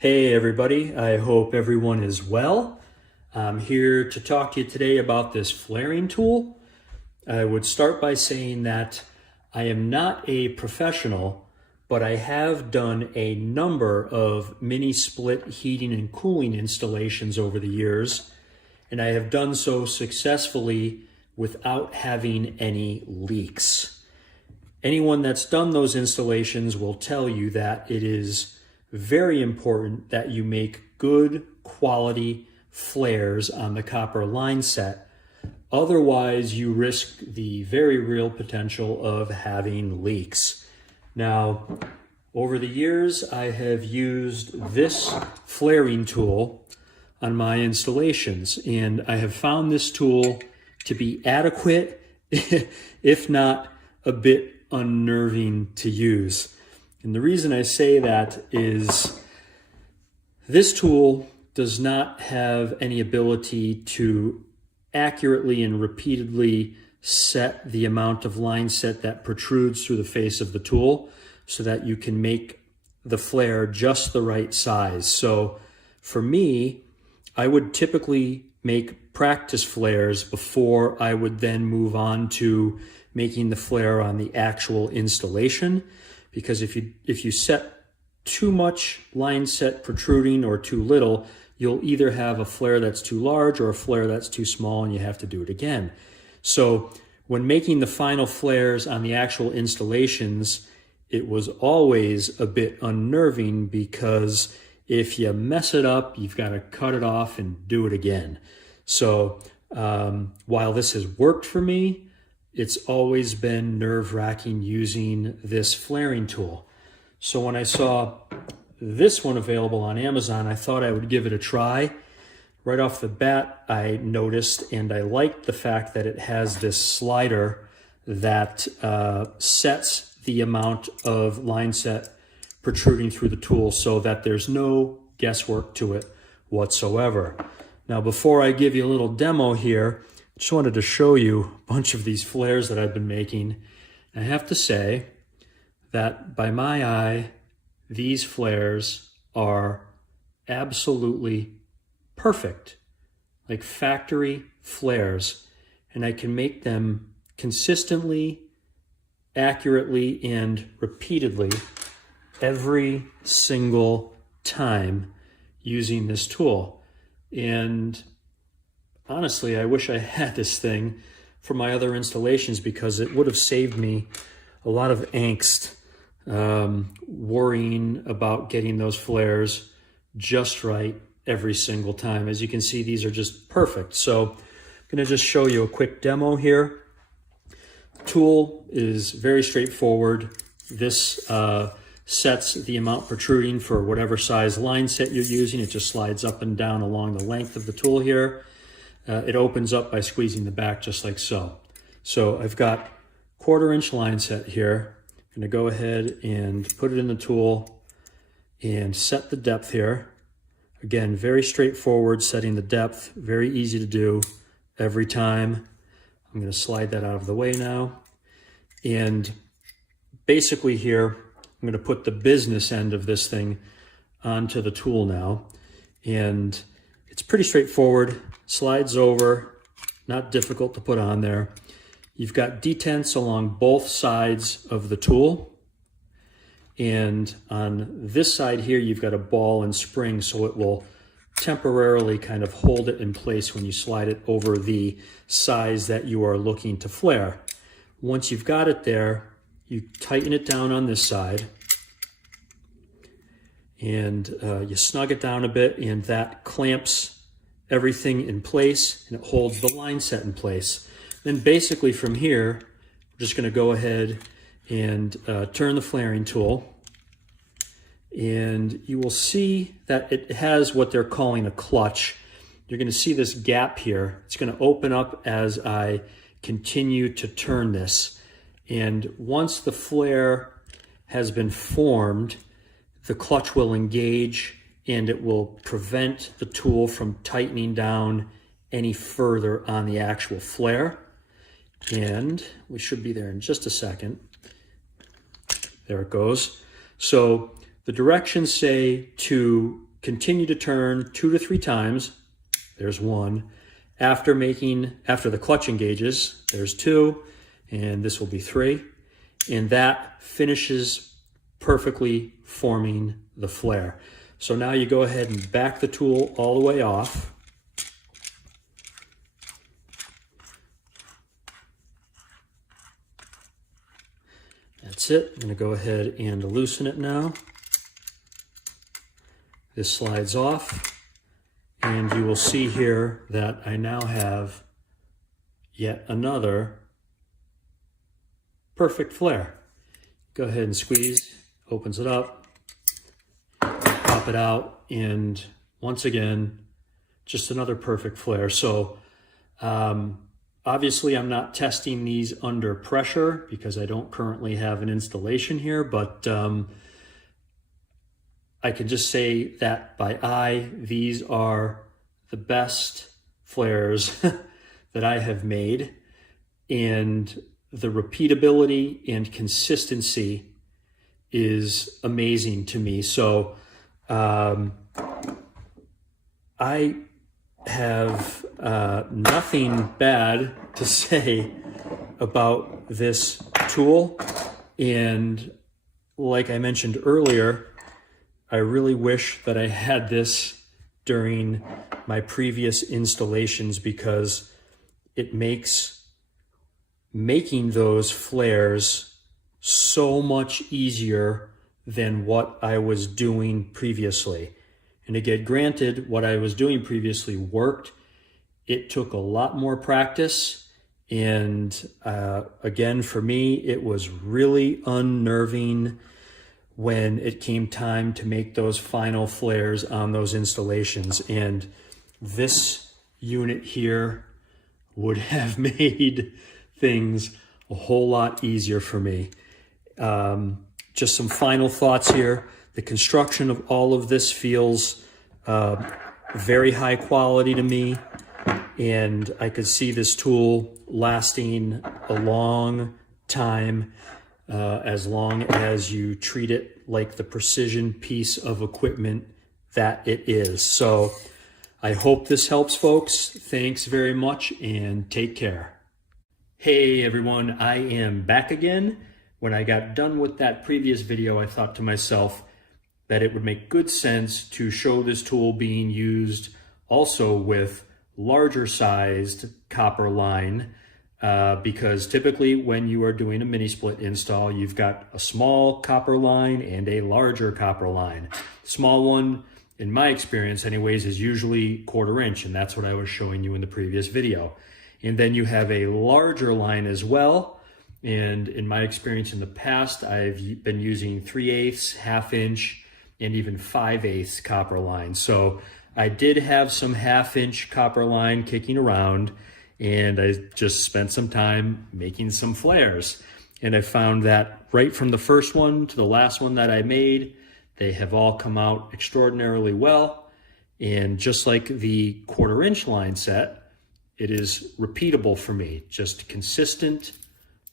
Hey everybody, I hope everyone is well. I'm here to talk to you today about this flaring tool. I would start by saying that I am not a professional, but I have done a number of mini split heating and cooling installations over the years, and I have done so successfully without having any leaks. Anyone that's done those installations will tell you that it is very important that you make good quality flares on the copper line set. Otherwise, you risk the very real potential of having leaks. Now, over the years, I have used this flaring tool on my installations, and I have found this tool to be adequate, if not a bit unnerving to use. And the reason I say that is this tool does not have any ability to accurately and repeatedly set the amount of line set that protrudes through the face of the tool so that you can make the flare just the right size. So for me, I would typically make practice flares before I would then move on to making the flare on the actual installation. Because if you set too much line set protruding or too little, you'll either have a flare that's too large or a flare that's too small, and you have to do it again. So when making the final flares on the actual installations, it was always a bit unnerving because if you mess it up, you've got to cut it off and do it again. So while this has worked for me, it's always been nerve-wracking using this flaring tool. So when I saw this one available on Amazon, I thought I would give it a try. Right off the bat, I noticed and I liked the fact that it has this slider that sets the amount of line set protruding through the tool so that there's no guesswork to it whatsoever. Now, before I give you a little demo here, just wanted to show you a bunch of these flares that I've been making. I have to say that by my eye, these flares are absolutely perfect, like factory flares, and I can make them consistently, accurately, and repeatedly every single time using this tool. And honestly, I wish I had this thing for my other installations because it would have saved me a lot of angst worrying about getting those flares just right every single time. As you can see, these are just perfect. So I'm going to just show you a quick demo here. The tool is very straightforward. This sets the amount protruding for whatever size line set you're using. It just slides up and down along the length of the tool here. It opens up by squeezing the back just like so. So I've got 1/4 inch line set here. I'm going to go ahead and put it in the tool and set the depth here. Again, very straightforward setting the depth, very easy to do every time. I'm going to slide that out of the way now. And basically here, I'm going to put the business end of this thing onto the tool now. And it's pretty straightforward. Slides over, not difficult to put on there. You've got detents along both sides of the tool. And on this side here, you've got a ball and spring, so it will temporarily kind of hold it in place when you slide it over the size that you are looking to flare. Once you've got it there, you tighten it down on this side. And you snug it down a bit, and that clamps everything in place, and it holds the line set in place. Then basically from here, we're just going to go ahead and turn the flaring tool, and you will see that it has what they're calling a clutch. You're going to see this gap here. It's going to open up as I continue to turn this, and once the flare has been formed, the clutch will engage and it will prevent the tool from tightening down any further on the actual flare. And we should be there in just a second. There it goes. So the directions say to continue to turn 2 to 3 times. There's 1. After the clutch engages, there's 2, and this will be 3. And that finishes perfectly forming the flare. So now you go ahead and back the tool all the way off. That's it. I'm going to go ahead and loosen it now. This slides off, and you will see here that I now have yet another perfect flare. Go ahead and squeeze, opens it up, pop it out, and once again, just another perfect flare. So obviously I'm not testing these under pressure because I don't currently have an installation here, but I can just say that by eye, these are the best flares that I have made, and the repeatability and consistency is amazing to me. So I have nothing bad to say about this tool, and like I mentioned earlier, I really wish that I had this during my previous installations because it makes making those flares so much easier than what I was doing previously. And again, granted, what I was doing previously worked. It took a lot more practice. And again, for me, it was really unnerving when it came time to make those final flares on those installations. And this unit here would have made things a whole lot easier for me. Just some final thoughts here. The construction of all of this feels very high quality to me, and I could see this tool lasting a long time, as long as you treat it like the precision piece of equipment that it is. So I hope this helps, folks. Thanks very much, and take care. Hey everyone, I am back again. When I got done with that previous video, I thought to myself that it would make good sense to show this tool being used also with larger sized copper line, because typically when you are doing a mini split install, you've got a small copper line and a larger copper line. Small one, in my experience anyways, is usually 1/4 inch, and that's what I was showing you in the previous video. And then you have a larger line as well. And in my experience in the past, I've been using 3/8, 1/2 inch, and even 5/8 copper line. So I did have some 1/2 inch copper line kicking around, and I just spent some time making some flares. And I found that right from the first one to the last one that I made, they have all come out extraordinarily well. And just like the 1/4 inch line set, it is repeatable for me, just consistent,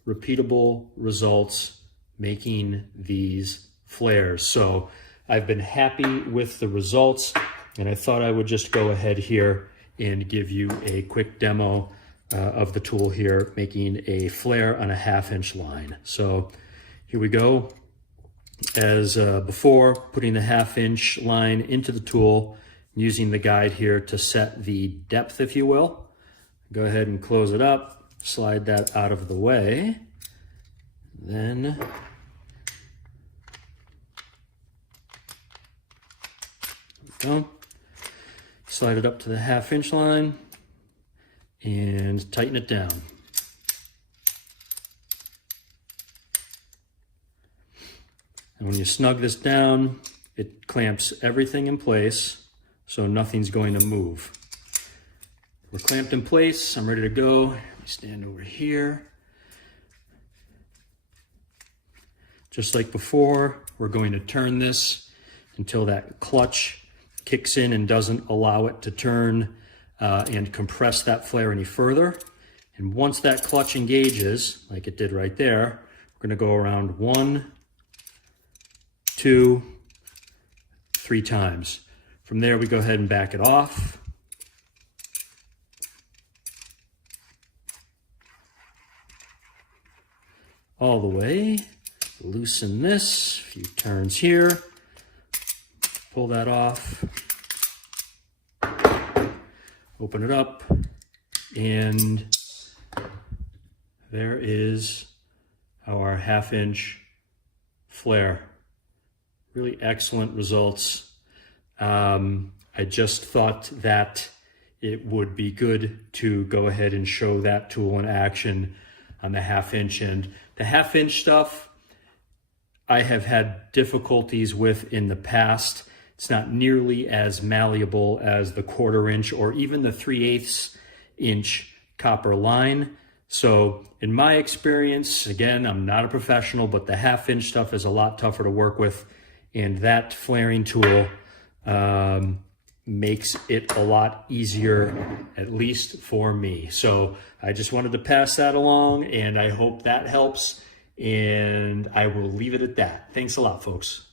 repeatable results making these flares. So I've been happy with the results, and I thought I would just go ahead here and give you a quick demo of the tool here, making a flare on a 1/2 inch line. So here we go. As before, putting the 1/2 inch line into the tool, using the guide here to set the depth, if you will. Go ahead and close it up, slide that out of the way. Then go. Slide it up to the 1/2 inch line and tighten it down. And when you snug this down, it clamps everything in place so nothing's going to move. We're clamped in place. I'm ready to go. Let me stand over here. Just like before, we're going to turn this until that clutch kicks in and doesn't allow it to turn and compress that flare any further. And once that clutch engages, like it did right there, we're going to go around 1, 2, 3 times. From there, we go ahead and back it off. All the way. Loosen this, a few turns here. Pull that off. Open it up. And there is our 1/2-inch flare. Really excellent results. I just thought that it would be good to go ahead and show that tool in action on the 1/2-inch. And the 1/2-inch stuff I have had difficulties with in the past. It's not nearly as malleable as the 1/4 inch or even the 3/8 inch copper line. So in my experience, again, I'm not a professional, but the 1/2-inch stuff is a lot tougher to work with. And that flaring tool makes it a lot easier, at least for me. So I just wanted to pass that along, and I hope that helps. And I will leave it at that. Thanks a lot, folks.